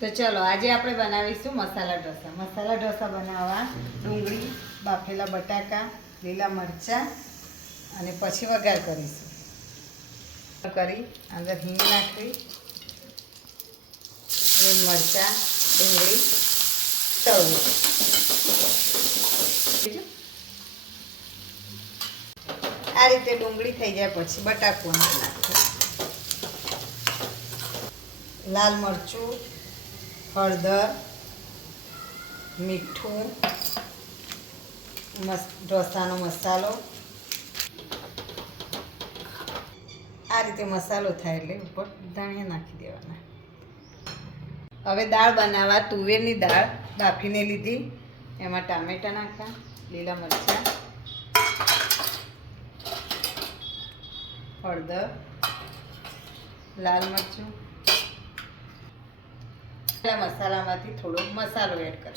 તો ચલો આજે આપણે બનાવીશું મસાલા ઢોસા. મસાલા ઢોસા બનાવવા ડુંગળી, બાફેલા બટાકા, લીલા મરચાં અને પછી વઘાર કરીશું. કરી અંદર હિંગ નાખવી, લીલા મરચાં, ડુંગળી તળવું. આ રીતે ડુંગળી થઈ જાય પછી બટાકું નાખવું, લાલ મરચું, હળદર, મીઠું, ઢોસાનો મસાલો. આ રીતે મસાલો થાય એટલે ઉપર ધાણિયા નાખી દેવાના. હવે દાળ બનાવવા તુવેરની દાળ બાફીને લીધી, એમાં ટામેટાં નાખવા, લીલા મરચાં, હળદર, લાલ મરચું. મસાલામાંથી થોડો મસાલો એડ કરો.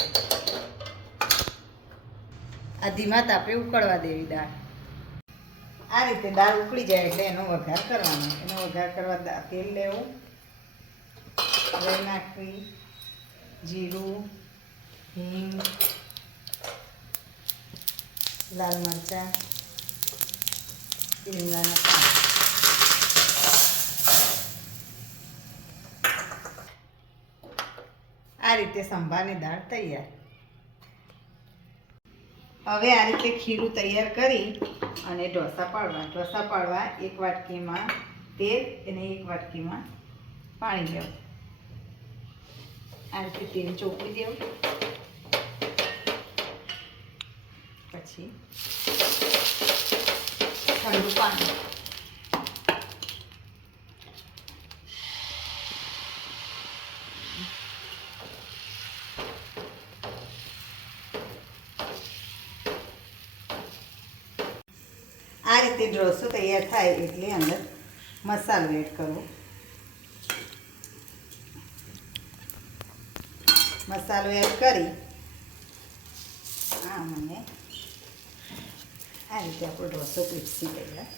આ ધીમા તાપે ઉકળવા દેવી દાળ. આ રીતે દાળ ઉકળી જાય એટલે એનો વઘાર કરવાનો. એનો વઘાર કરવા તેલ લેવું, રાઈ નાખવી, જીરું, હિંગ, લાલ મરચાં, લીમડાના પાન. આ રીતે સંભારની દાળ તૈયાર. હવે આ રીતે ખીરું તૈયાર કરી અને ઢોસા પાડવા એક વાટકીમાં તેલ અને એક વાટકીમાં પાણી લેવું. આ રીતે તેલ ચોપડી દેવું, પછી ઠંડુ પાણી. આ રીતે ઢોસો તૈયાર થાય એટલે અંદર મસાલો એડ કરવો. મસાલો એડ કરી આ રીતે આપણો ઢોસો પીરસી તૈયાર.